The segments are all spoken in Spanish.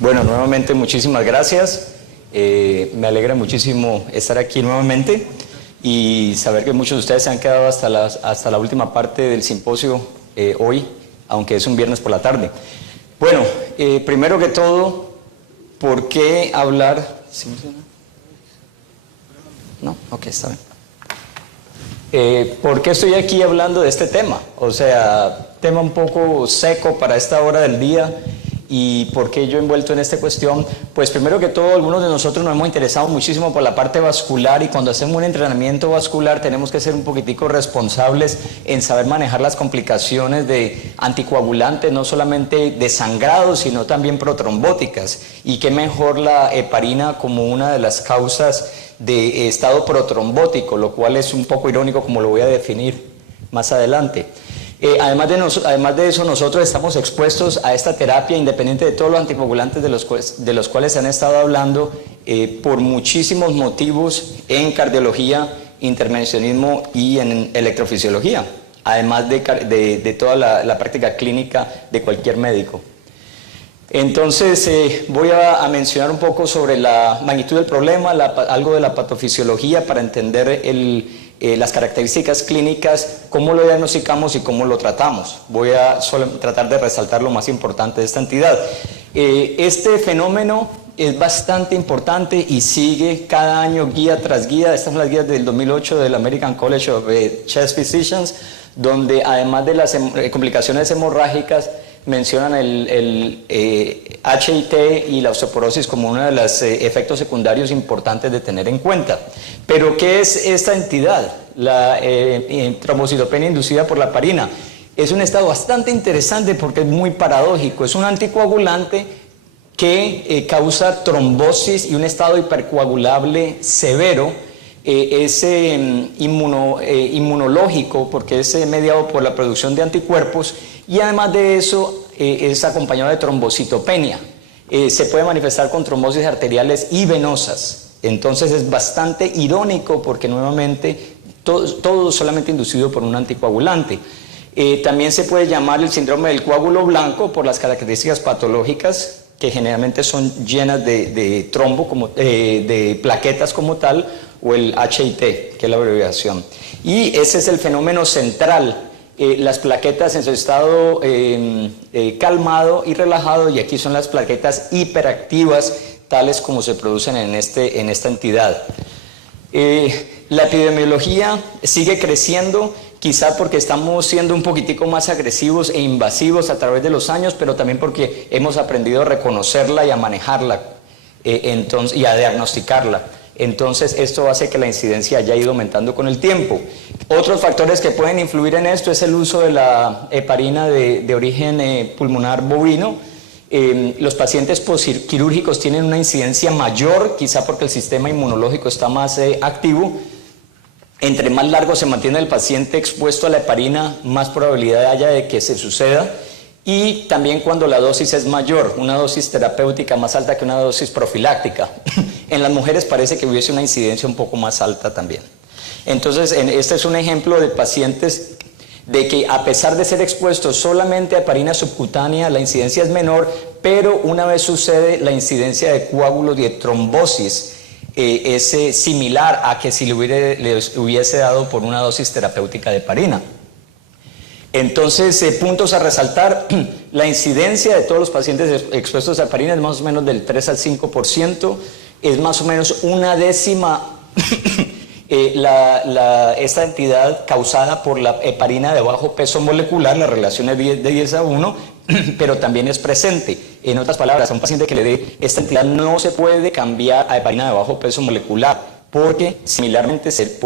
Bueno, nuevamente muchísimas gracias. Me alegra muchísimo estar aquí nuevamente y saber que muchos de ustedes se han quedado hasta la última parte del simposio hoy, aunque es un viernes por la tarde. Bueno, primero que todo, ¿por qué hablar? ¿Sí? ¿No? Ok, está bien. ¿Por qué estoy aquí hablando de este tema? O sea, tema un poco seco para esta hora del día. ¿Y por qué yo envuelto en esta cuestión? Pues primero que todo, algunos de nosotros nos hemos interesado muchísimo por la parte vascular, y cuando hacemos un entrenamiento vascular tenemos que ser un poquitico responsables en saber manejar las complicaciones de anticoagulantes, no solamente de sangrado, sino también protrombóticas. Y qué mejor la heparina como una de las causas de estado protrombótico, lo cual es un poco irónico, como lo voy a definir más adelante. Además de eso, nosotros estamos expuestos a esta terapia, independiente de todos los anticoagulantes de los cuales se han estado hablando, por muchísimos motivos en cardiología, intervencionismo y en electrofisiología, además de toda la práctica clínica de cualquier médico. Entonces, voy a mencionar un poco sobre la magnitud del problema, algo de la patofisiología para entender las características clínicas, cómo lo diagnosticamos y cómo lo tratamos. Voy a tratar de resaltar lo más importante de esta entidad. Este fenómeno es bastante importante y sigue cada año guía tras guía. Estas son las guías del 2008 del American College of Chest Physicians, donde además de las complicaciones hemorrágicas mencionan el HIT y la osteoporosis como uno de los efectos secundarios importantes de tener en cuenta. Pero ¿qué es esta entidad? La trombocitopenia inducida por la heparina. Es un estado bastante interesante porque es muy paradójico. Es un anticoagulante que causa trombosis y un estado hipercoagulable severo. Es inmunológico porque es mediado por la producción de anticuerpos, y además de eso es acompañado de trombocitopenia. Se puede manifestar con trombosis arteriales y venosas. Entonces es bastante irónico porque nuevamente todo solamente inducido por un anticoagulante. También se puede llamar el síndrome del coágulo blanco por las características patológicas que generalmente son llenas de trombo, de plaquetas como tal, o el HIT, que es la abreviación. Y ese es el fenómeno central. Las plaquetas en su estado calmado y relajado, y aquí son las plaquetas hiperactivas, tales como se producen en esta entidad. La epidemiología sigue creciendo, quizá porque estamos siendo un poquitico más agresivos e invasivos a través de los años, pero también porque hemos aprendido a reconocerla y a manejarla y a diagnosticarla. Entonces esto hace que la incidencia haya ido aumentando con el tiempo. Otros factores que pueden influir en esto es el uso de la heparina de origen pulmonar bovino. Los pacientes postquirúrgicos tienen una incidencia mayor, quizá porque el sistema inmunológico está más activo. Entre más largo se mantiene el paciente expuesto a la heparina, más probabilidad haya de que se suceda. Y también cuando la dosis es mayor, una dosis terapéutica más alta que una dosis profiláctica. En las mujeres parece que hubiese una incidencia un poco más alta también. Entonces, este es un ejemplo de pacientes de que a pesar de ser expuestos solamente a heparina subcutánea, la incidencia es menor, pero una vez sucede, la incidencia de coágulos y de trombosis es similar a que si le hubiese dado por una dosis terapéutica de heparina. Entonces, puntos a resaltar: la incidencia de todos los pacientes expuestos a heparina es más o menos del 3 al 5%, es más o menos una décima esta entidad causada por la heparina de bajo peso molecular. La relación es de 10 a 1, pero también es presente. En otras palabras, a un paciente que le dé esta entidad no se puede cambiar a heparina de bajo peso molecular, porque similarmente se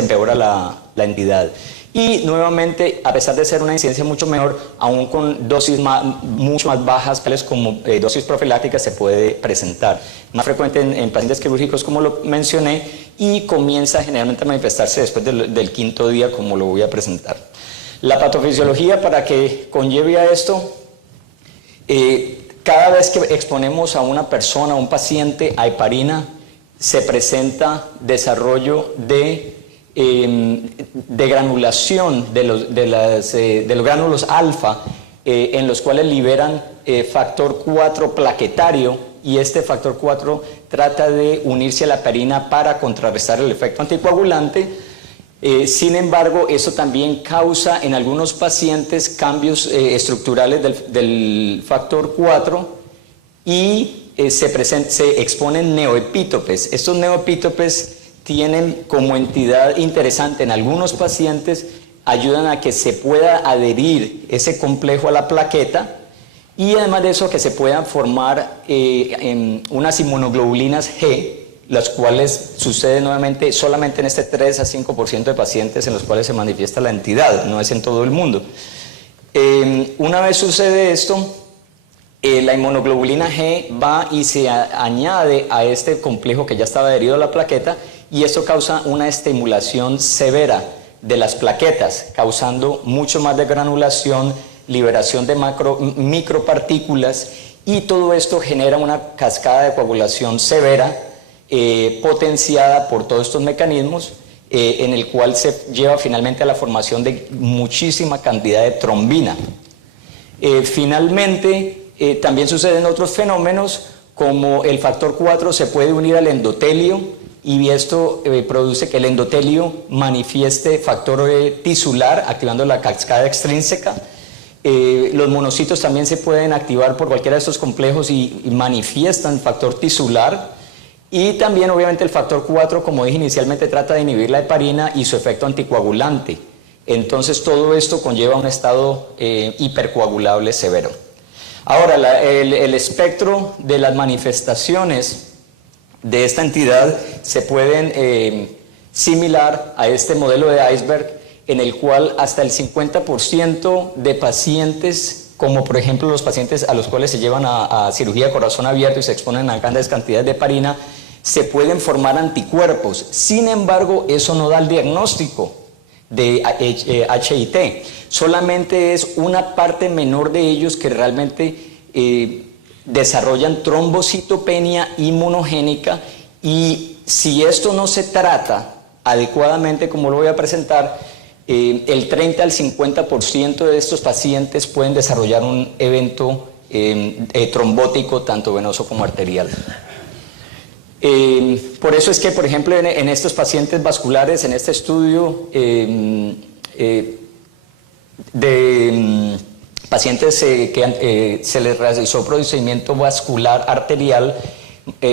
empeora la entidad. Y nuevamente, a pesar de ser una incidencia mucho menor, aún con dosis mucho más bajas, tales como dosis profilácticas, se puede presentar. Más frecuente en pacientes quirúrgicos, como lo mencioné, y comienza generalmente a manifestarse después del quinto día, como lo voy a presentar. La patofisiología, para que conlleve a esto, cada vez que exponemos a una persona, a un paciente, a heparina, se presenta desarrollo de granulación de los gránulos alfa en los cuales liberan factor 4 plaquetario, y este factor 4 trata de unirse a la heparina para contrarrestar el efecto anticoagulante. Sin embargo, eso también causa en algunos pacientes cambios estructurales del factor 4 y se exponen neoepítopes. Estos neoepítopes tienen como entidad interesante en algunos pacientes, ayudan a que se pueda adherir ese complejo a la plaqueta, y además de eso que se puedan formar unas inmunoglobulinas G, las cuales suceden nuevamente solamente en este 3 a 5% de pacientes en los cuales se manifiesta la entidad, no es en todo el mundo. Una vez sucede esto, la inmunoglobulina G va y se añade a este complejo que ya estaba adherido a la plaqueta, y esto causa una estimulación severa de las plaquetas, causando mucho más desgranulación, liberación de micropartículas, y todo esto genera una cascada de coagulación severa potenciada por todos estos mecanismos, en el cual se lleva finalmente a la formación de muchísima cantidad de trombina. Finalmente, también suceden otros fenómenos, como el factor 4 se puede unir al endotelio, y esto produce que el endotelio manifieste factor tisular, activando la cascada extrínseca. Los monocitos también se pueden activar por cualquiera de estos complejos y manifiestan factor tisular. Y también obviamente el factor 4, como dije inicialmente, trata de inhibir la heparina y su efecto anticoagulante. Entonces todo esto conlleva un estado hipercoagulable severo. Ahora, el espectro de las manifestaciones de esta entidad se pueden similar a este modelo de iceberg, en el cual hasta el 50% de pacientes, como por ejemplo los pacientes a los cuales se llevan a cirugía de corazón abierto y se exponen a grandes cantidades de heparina, se pueden formar anticuerpos. Sin embargo, eso no da el diagnóstico de HIT. Solamente es una parte menor de ellos que realmente desarrollan trombocitopenia inmunogénica, y si esto no se trata adecuadamente, como lo voy a presentar, el 30 al 50% de estos pacientes pueden desarrollar un evento trombótico, tanto venoso como arterial. Por eso es que, por ejemplo, en estos pacientes vasculares, en este estudio pacientes que se les realizó procedimiento vascular arterial,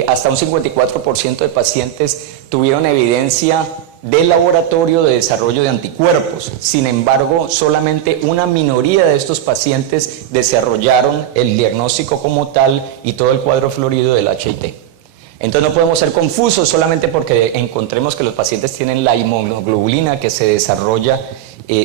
hasta un 54% de pacientes tuvieron evidencia del laboratorio de desarrollo de anticuerpos. Sin embargo, solamente una minoría de estos pacientes desarrollaron el diagnóstico como tal y todo el cuadro florido del HIT. Entonces no podemos ser confusos solamente porque encontremos que los pacientes tienen la inmunoglobulina que se desarrolla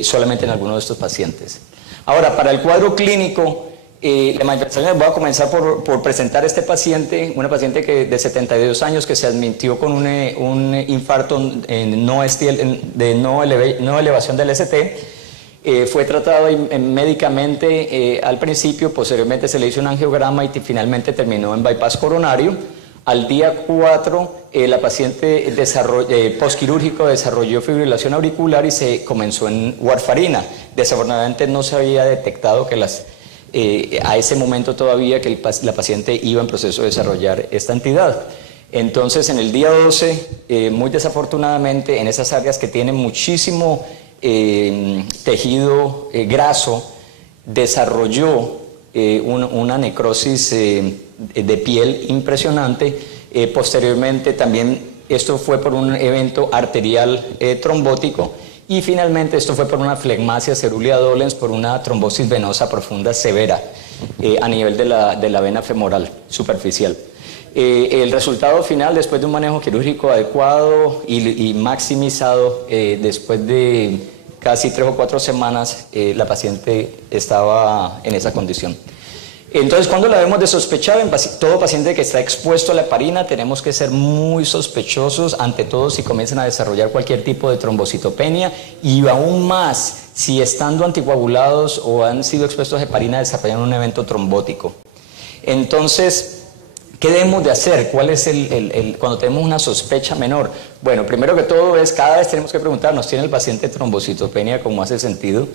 solamente en algunos de estos pacientes. Ahora, para el cuadro clínico, la manifestación, voy a comenzar por presentar este paciente, una paciente de 72 años que se admitió con un infarto de no elevación del ST. Fue tratado médicamente al principio, posteriormente se le hizo un angiograma y finalmente terminó en bypass coronario. Al día 4, la paciente postquirúrgico desarrolló fibrilación auricular y se comenzó en warfarina. Desafortunadamente no se había detectado que a ese momento todavía que la paciente iba en proceso de desarrollar esta entidad. Entonces, en el día 12, muy desafortunadamente, en esas áreas que tienen muchísimo tejido graso, desarrolló una necrosis de piel impresionante. Posteriormente también esto fue por un evento arterial trombótico, y finalmente esto fue por una flegmasia cerulea dolens, por una trombosis venosa profunda severa a nivel de la vena femoral superficial. El resultado final, después de un manejo quirúrgico adecuado y maximizado, después de casi 3 o 4 semanas, la paciente estaba en esa condición. Entonces, ¿cuándo la debemos de sospechar? En todo paciente que está expuesto a la heparina tenemos que ser muy sospechosos, ante todo si comienzan a desarrollar cualquier tipo de trombocitopenia, y aún más si estando anticoagulados o han sido expuestos a heparina desarrollan un evento trombótico. Entonces, ¿qué debemos de hacer? ¿Cuál es cuando tenemos una sospecha menor? Bueno, primero que todo cada vez tenemos que preguntarnos, ¿tiene el paciente trombocitopenia como hace sentido?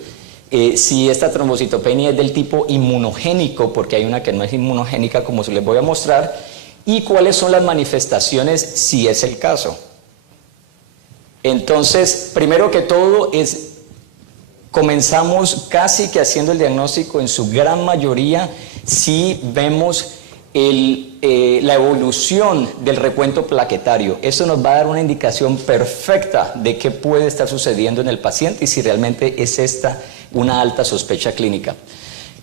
si esta trombocitopenia es del tipo inmunogénico, porque hay una que no es inmunogénica, como se les voy a mostrar, y cuáles son las manifestaciones si es el caso. Entonces, primero que todo comenzamos casi que haciendo el diagnóstico en su gran mayoría si vemos la evolución del recuento plaquetario. Eso nos va a dar una indicación perfecta de qué puede estar sucediendo en el paciente y si realmente es esta una alta sospecha clínica.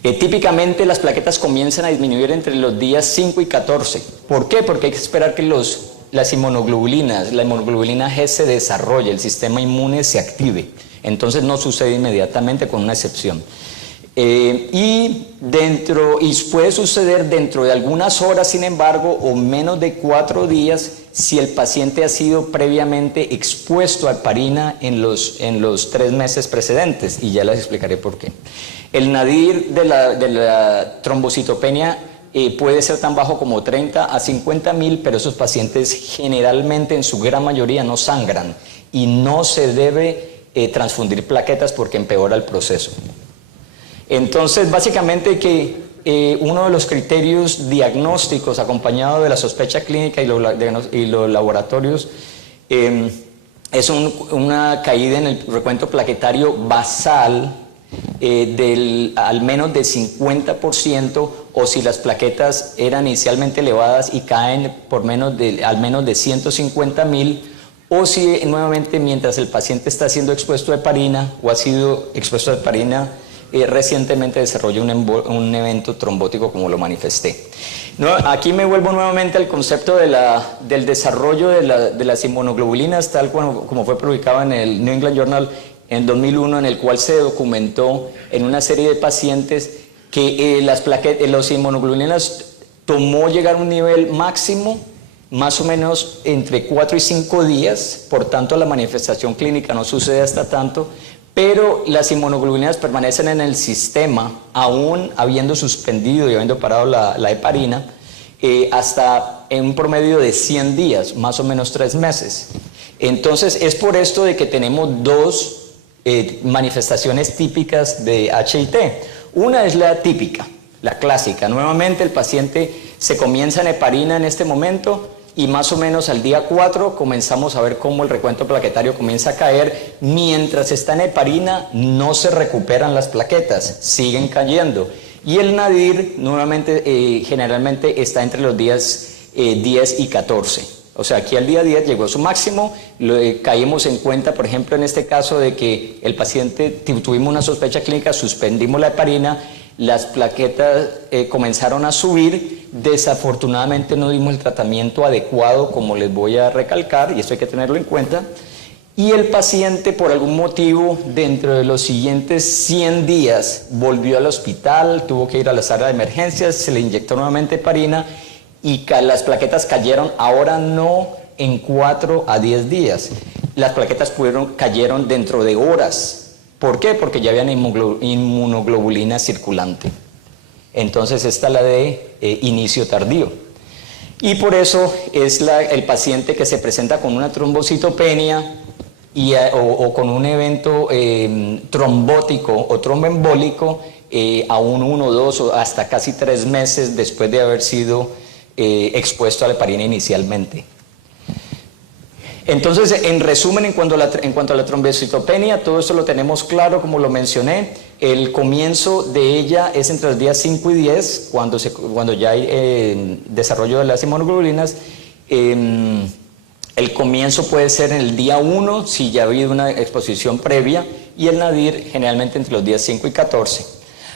Típicamente las plaquetas comienzan a disminuir entre los días 5 y 14. ¿Por qué? Porque hay que esperar que las inmunoglobulinas, la inmunoglobulina G se desarrolle, el sistema inmune se active. Entonces no sucede inmediatamente, con una excepción. Y puede suceder dentro de algunas horas, sin embargo, o menos de 4 días, si el paciente ha sido previamente expuesto a heparina en los 3 meses precedentes, y ya les explicaré por qué. El nadir de la trombocitopenia puede ser tan bajo como 30 a 50 mil, pero esos pacientes generalmente, en su gran mayoría, no sangran y no se debe transfundir plaquetas porque empeora el proceso. Entonces, básicamente uno de los criterios diagnósticos acompañado de la sospecha clínica y los laboratorios es una caída en el recuento plaquetario basal al menos del 50%, o si las plaquetas eran inicialmente elevadas y caen al menos de 150 mil, o si nuevamente mientras el paciente está siendo expuesto a heparina o ha sido expuesto a heparina recientemente desarrolló un evento trombótico, como lo manifesté. Aquí me vuelvo nuevamente al concepto del desarrollo de las inmunoglobulinas, tal como fue publicado en el New England Journal en 2001, en el cual se documentó en una serie de pacientes que los inmunoglobulinas tomó llegar a un nivel máximo más o menos entre 4 y 5 días, por tanto la manifestación clínica no sucede hasta tanto, pero las inmunoglobulinas permanecen en el sistema, aún habiendo suspendido y habiendo parado la heparina, hasta en un promedio de 100 días, más o menos 3 meses. Entonces, es por esto de que tenemos 2 manifestaciones típicas de HIT. Una es la típica, la clásica. Nuevamente, el paciente se comienza en heparina en este momento, y más o menos al día 4 comenzamos a ver cómo el recuento plaquetario comienza a caer. Mientras está en heparina no se recuperan las plaquetas, siguen cayendo. Y el nadir nuevamente generalmente está entre los días 10 y 14. O sea, aquí al día 10 llegó a su máximo, caímos en cuenta, por ejemplo, en este caso de que el paciente, tuvimos una sospecha clínica, suspendimos la heparina, las plaquetas comenzaron a subir, desafortunadamente no dimos el tratamiento adecuado, como les voy a recalcar, y esto hay que tenerlo en cuenta, y el paciente por algún motivo dentro de los siguientes 100 días volvió al hospital, tuvo que ir a la sala de emergencias, se le inyectó nuevamente heparina y las plaquetas cayeron, ahora no en 4 a 10 días, las plaquetas cayeron dentro de horas. ¿Por qué? Porque ya había inmunoglobulina circulante. Entonces esta es la de inicio tardío. Y por eso es el paciente que se presenta con una trombocitopenia o con un evento trombótico o tromboembólico a 1, 2 o hasta casi 3 meses después de haber sido expuesto a la heparina inicialmente. Entonces, en resumen, en cuanto a la trombocitopenia, todo esto lo tenemos claro, como lo mencioné. El comienzo de ella es entre los días 5 y 10, cuando ya hay desarrollo de las inmunoglobulinas. El comienzo puede ser en el día 1, si ya ha habido una exposición previa, y el nadir generalmente entre los días 5 y 14.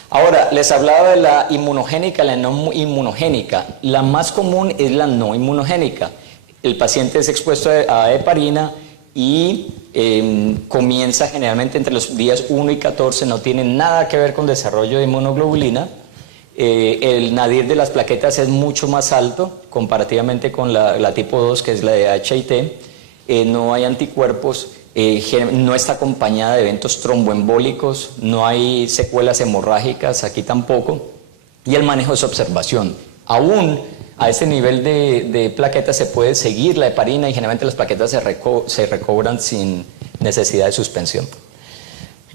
Ahora, les hablaba de la inmunogénica y la no inmunogénica. La más común es la no inmunogénica. El paciente es expuesto a heparina y comienza generalmente entre los días 1 y 14, no tiene nada que ver con desarrollo de inmunoglobulina. El nadir de las plaquetas es mucho más alto comparativamente con la tipo 2, que es la de HIT. No hay anticuerpos, no está acompañada de eventos tromboembólicos, no hay secuelas hemorrágicas aquí tampoco, y el manejo es observación. Aún a este nivel de plaquetas se puede seguir la heparina y generalmente las plaquetas se recobran sin necesidad de suspensión.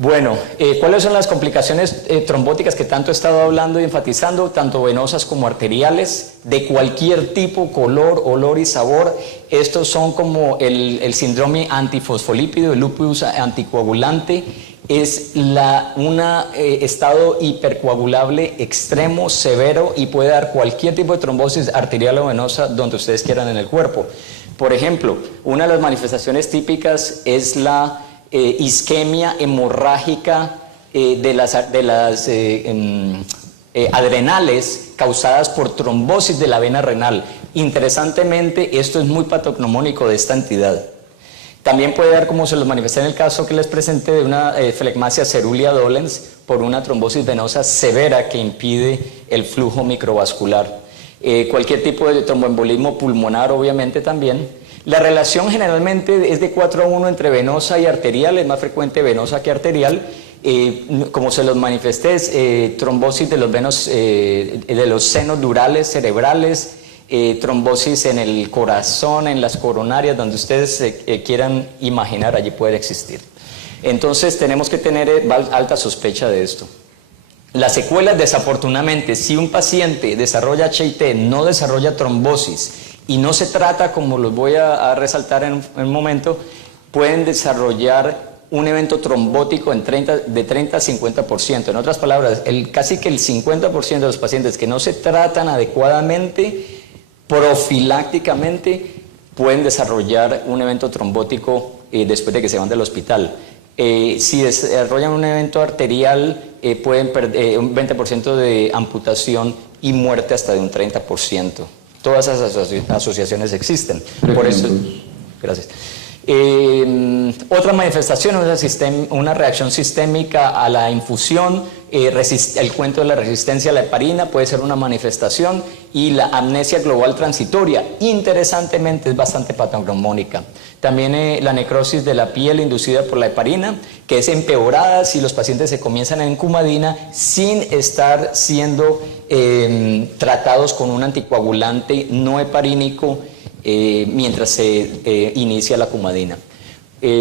Bueno, ¿cuáles son las complicaciones trombóticas que tanto he estado hablando y enfatizando, tanto venosas como arteriales, de cualquier tipo, color, olor y sabor? Estos son como el síndrome antifosfolípido, el lupus anticoagulante, es un estado hipercoagulable extremo, severo, y puede dar cualquier tipo de trombosis arterial o venosa donde ustedes quieran en el cuerpo. Por ejemplo, una de las manifestaciones típicas es la isquemia hemorrágica de las adrenales causadas por trombosis de la vena renal. Interesantemente, esto es muy patognomónico de esta entidad. También puede dar, como se los manifesté en el caso que les presenté, de una flegmasia cerulea dolens por una trombosis venosa severa que impide el flujo microvascular. Cualquier tipo de tromboembolismo pulmonar, obviamente, también. La relación generalmente es de 4:1 entre venosa y arterial, es más frecuente venosa que arterial. Como se los manifesté, trombosis de los venos, de los senos durales cerebrales, trombosis en el corazón, en las coronarias, donde ustedes quieran imaginar, allí puede existir. Entonces tenemos que tener alta sospecha de esto. Las secuelas, desafortunadamente, si un paciente desarrolla HIT, no desarrolla trombosis y no se trata, como los voy a resaltar en un momento, pueden desarrollar un evento trombótico de 30 a 50%. En otras palabras, casi que el 50% de los pacientes que no se tratan adecuadamente, profilácticamente, pueden desarrollar un evento trombótico después de que se van del hospital. Si desarrollan un evento arterial, pueden perder un 20% de amputación y muerte hasta de un 30%. Todas esas asociaciones existen. Por eso, gracias. Otra manifestación es una reacción sistémica a la infusión. El cuento de la resistencia a la heparina puede ser una manifestación, y la amnesia global transitoria, interesantemente, es bastante patognomónica. También la necrosis de la piel inducida por la heparina, que es empeorada si los pacientes se comienzan en cumadina sin estar siendo tratados con un anticoagulante no heparínico mientras se inicia la cumadina.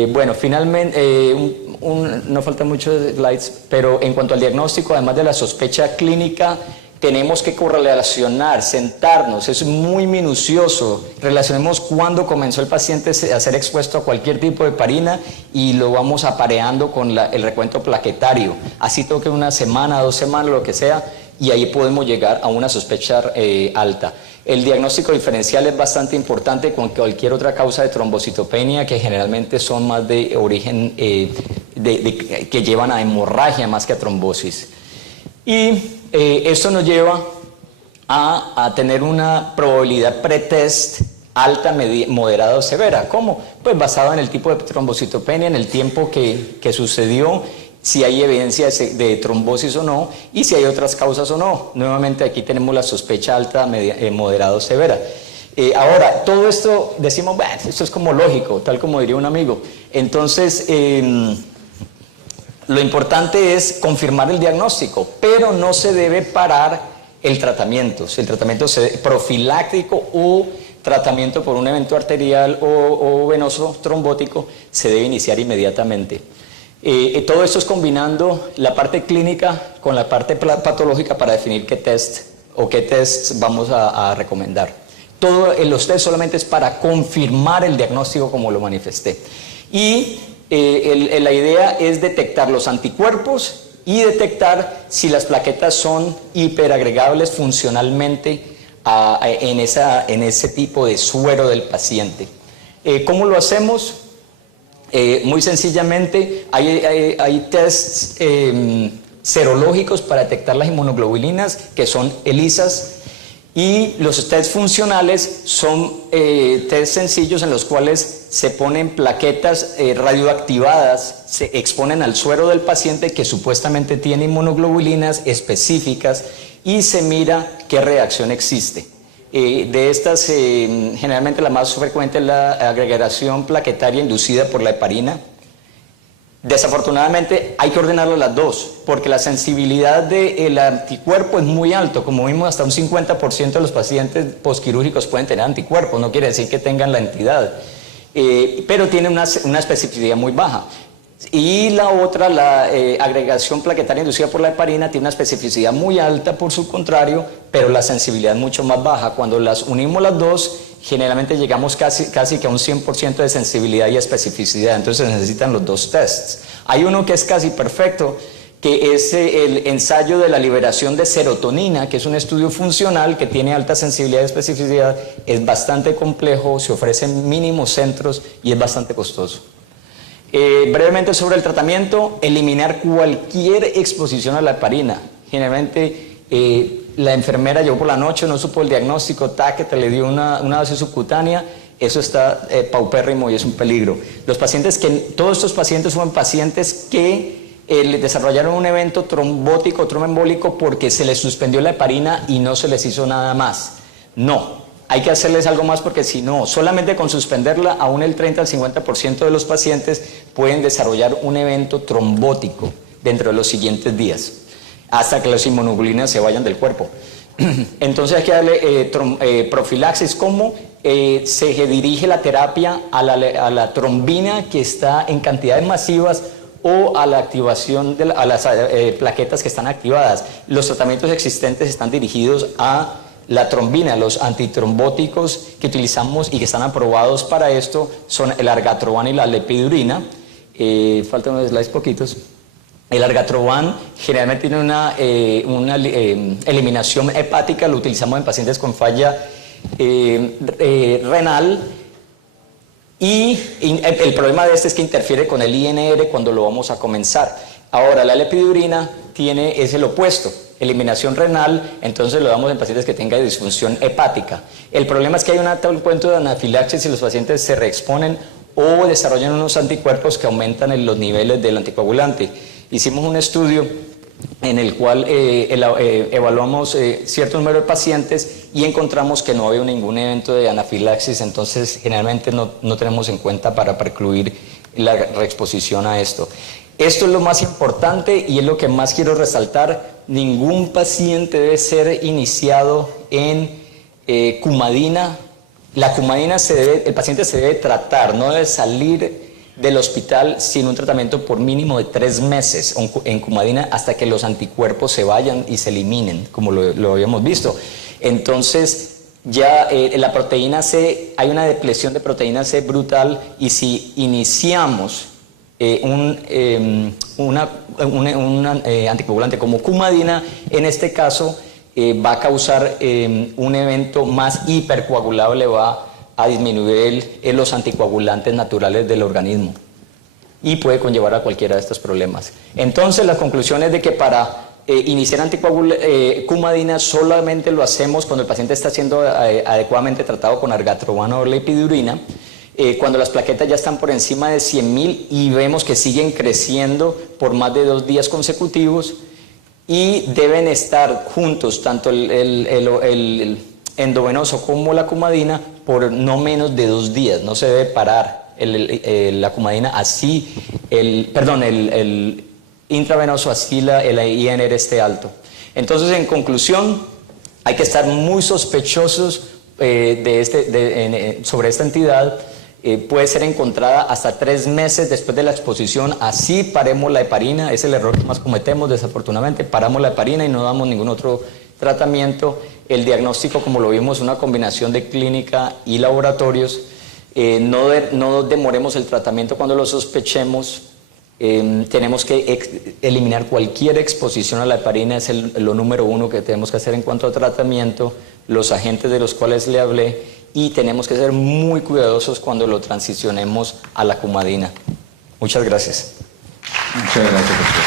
Bueno, finalmente, no faltan muchos slides, pero en cuanto al diagnóstico, además de la sospecha clínica, tenemos que correlacionar, sentarnos, es muy minucioso. Relacionemos cuándo comenzó el paciente a ser expuesto a cualquier tipo de heparina y lo vamos apareando con el recuento plaquetario. Así toque una semana, 2 semanas, lo que sea, y ahí podemos llegar a una sospecha alta. El diagnóstico diferencial es bastante importante con cualquier otra causa de trombocitopenia, que generalmente son más de origen que llevan a hemorragia más que a trombosis. Y esto nos lleva a tener una probabilidad pretest alta, moderada o severa. ¿Cómo? Pues basado en el tipo de trombocitopenia, en el tiempo que sucedió, si hay evidencia de trombosis o no, y si hay otras causas o no. Nuevamente aquí tenemos la sospecha alta, moderada o severa. Ahora, todo esto decimos, bueno, esto es como lógico, tal como diría un amigo. Entonces, lo importante es confirmar el diagnóstico, pero no se debe parar el tratamiento. Si el tratamiento profiláctico o tratamiento por un evento arterial o venoso trombótico se debe iniciar inmediatamente. Todo esto es combinando la parte clínica con la parte patológica para definir qué test o qué tests vamos a recomendar. Los test solamente es para confirmar el diagnóstico como lo manifesté. Y la idea es detectar los anticuerpos y detectar si las plaquetas son hiperagregables funcionalmente en ese tipo de suero del paciente. ¿Cómo lo hacemos? Muy sencillamente, hay tests serológicos para detectar las inmunoglobulinas, que son ELISAs, y los tests funcionales son tests sencillos en los cuales se ponen plaquetas radioactivadas, se exponen al suero del paciente que supuestamente tiene inmunoglobulinas específicas y se mira qué reacción existe. De estas, generalmente la más frecuente es la agregación plaquetaria inducida por la heparina. Desafortunadamente hay que ordenarlo las dos, porque la sensibilidad del anticuerpo es muy alto. Como vimos, hasta un 50% de los pacientes posquirúrgicos pueden tener anticuerpos, no quiere decir que tengan la entidad, pero tiene una especificidad muy baja. Y la otra, la agregación plaquetaria inducida por la heparina, tiene una especificidad muy alta por su contrario, pero la sensibilidad mucho más baja. Cuando las unimos las dos, generalmente llegamos casi que a un 100% de sensibilidad y especificidad, entonces se necesitan los dos tests. Hay uno que es casi perfecto, que es el ensayo de la liberación de serotonina, que es un estudio funcional que tiene alta sensibilidad y especificidad, es bastante complejo, se ofrecen mínimos centros y es bastante costoso. Brevemente sobre el tratamiento: eliminar cualquier exposición a la heparina. Generalmente la enfermera llegó por la noche, no supo el diagnóstico, te le dio una dosis subcutánea, eso está paupérrimo y es un peligro. Todos estos pacientes fueron pacientes que le desarrollaron un evento trombótico, tromboembólico, porque se les suspendió la heparina y no se les hizo nada más. No, hay que hacerles algo más, porque si no, solamente con suspenderla, aún el 30 al 50% de los pacientes pueden desarrollar un evento trombótico dentro de los siguientes días, hasta que las inmunoglobulinas se vayan del cuerpo. Entonces hay que darle profilaxis. ¿Cómo? Se dirige la terapia a la trombina que está en cantidades masivas, o a la activación a las plaquetas que están activadas. Los tratamientos existentes están dirigidos a la trombina. Los antitrombóticos que utilizamos y que están aprobados para esto son el argatroban y la lepidurina. Faltan unos slides poquitos. El argatroban generalmente tiene una eliminación hepática, lo utilizamos en pacientes con falla renal. Y el problema de este es que interfiere con el INR cuando lo vamos a comenzar. Ahora, la lepidurina es el opuesto, eliminación renal, entonces lo damos en pacientes que tengan disfunción hepática. El problema es que hay un cuento de anafilaxis y los pacientes se reexponen o desarrollan unos anticuerpos que aumentan los niveles del anticoagulante. Hicimos un estudio en el cual evaluamos cierto número de pacientes y encontramos que no había ningún evento de anafilaxis, entonces generalmente no tenemos en cuenta para precluir la reexposición a esto. Esto es lo más importante y es lo que más quiero resaltar: ningún paciente debe ser iniciado en cumadina. La cumadina el paciente se debe tratar, no debe salir del hospital sin un tratamiento por mínimo de 3 meses en cumadina, hasta que los anticuerpos se vayan y se eliminen, como lo habíamos visto. Entonces ya la proteína C, hay una depresión de proteína C brutal, y si iniciamos un anticoagulante como cumadina, en este caso va a causar un evento más hipercoagulable, va a disminuir los anticoagulantes naturales del organismo y puede conllevar a cualquiera de estos problemas. Entonces, la conclusión es de que para iniciar cumadina solamente lo hacemos cuando el paciente está siendo adecuadamente tratado con argatroban o lepidurina, cuando las plaquetas ya están por encima de 100.000 y vemos que siguen creciendo por más de 2 días consecutivos, y deben estar juntos tanto el endovenoso como la cumadina por no menos de 2 días. No se debe parar la cumadina así, el intravenoso así el INR esté alto. Entonces, en conclusión, hay que estar muy sospechosos sobre esta entidad. Puede ser encontrada hasta 3 meses después de la exposición, así paremos la heparina. Es el error que más cometemos, desafortunadamente: paramos la heparina y no damos ningún otro tratamiento. El diagnóstico, como lo vimos, una combinación de clínica y laboratorios. No demoremos el tratamiento cuando lo sospechemos. Tenemos que eliminar cualquier exposición a la heparina, es lo número 1 que tenemos que hacer en cuanto a tratamiento. Los agentes de los cuales le hablé, y tenemos que ser muy cuidadosos cuando lo transicionemos a la cumadina. Muchas gracias. Muchas gracias, doctor.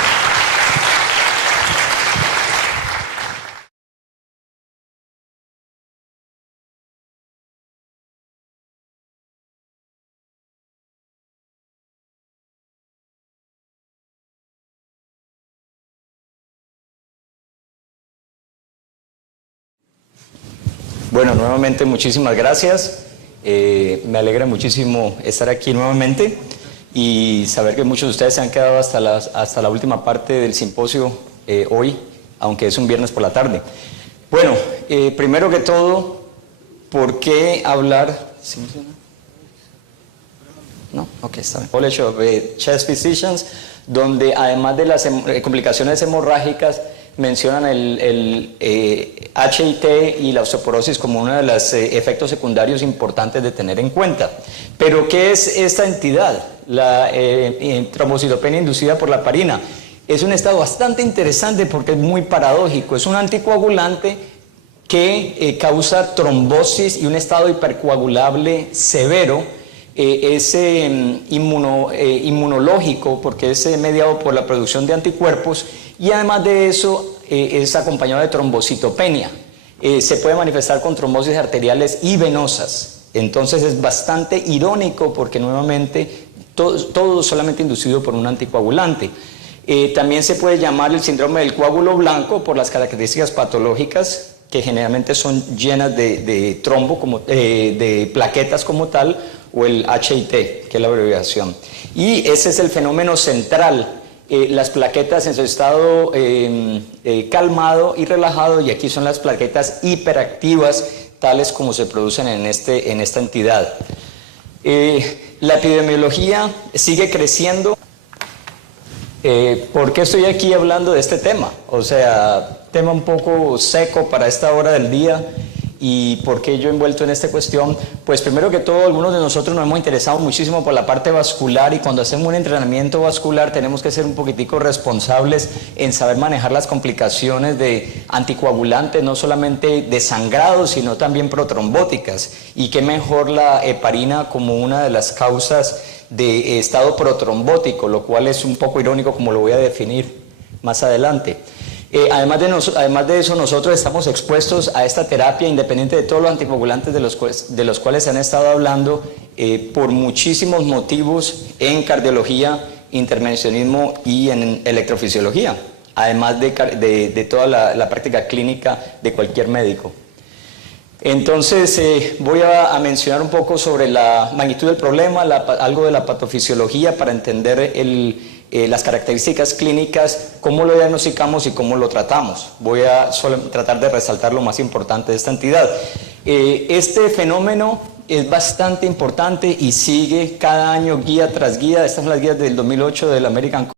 Bueno, nuevamente muchísimas gracias. Me alegra muchísimo estar aquí nuevamente y saber que muchos de ustedes se han quedado hasta la última parte del simposio hoy, aunque es un viernes por la tarde. Bueno, primero que todo, ¿por qué hablar? ¿Sí funciona? ¿No? Ok, está bien. College of Chest Physicians, donde además de las complicaciones hemorrágicas, mencionan el HIT y la osteoporosis como uno de los efectos secundarios importantes de tener en cuenta. Pero, ¿qué es esta entidad? La trombocitopenia inducida por la heparina. Es un estado bastante interesante porque es muy paradójico. Es un anticoagulante que causa trombosis y un estado hipercoagulable severo. Es inmunológico porque es mediado por la producción de anticuerpos y además de eso es acompañado de trombocitopenia. Se puede manifestar con trombosis arteriales y venosas. Entonces es bastante irónico porque nuevamente todo solamente inducido por un anticoagulante. También se puede llamar el síndrome del coágulo blanco por las características patológicas que generalmente son llenas de trombo, de plaquetas como tal, o el HIT, que es la abreviación. Y ese es el fenómeno central, las plaquetas en su estado calmado y relajado, y aquí son las plaquetas hiperactivas, tales como se producen en esta entidad. La epidemiología sigue creciendo. ¿Por qué estoy aquí hablando de este tema? O sea, tema un poco seco para esta hora del día. ¿Y por qué yo envuelto en esta cuestión? Pues primero que todo, algunos de nosotros nos hemos interesado muchísimo por la parte vascular, y cuando hacemos un entrenamiento vascular tenemos que ser un poquitico responsables en saber manejar las complicaciones de anticoagulantes, no solamente de sangrado, sino también protrombóticas. Y qué mejor la heparina como una de las causas de estado protrombótico, lo cual es un poco irónico, como lo voy a definir más adelante. Además de eso, nosotros estamos expuestos a esta terapia, independiente de todos los anticoagulantes de los cuales se han estado hablando, por muchísimos motivos en cardiología, intervencionismo y en electrofisiología, además de toda la práctica clínica de cualquier médico. Entonces, voy a mencionar un poco sobre la magnitud del problema, algo de la patofisiología para entender las características clínicas, cómo lo diagnosticamos y cómo lo tratamos. Voy a tratar de resaltar lo más importante de esta entidad. Este fenómeno es bastante importante y sigue cada año guía tras guía. Estas son las guías del 2008 del American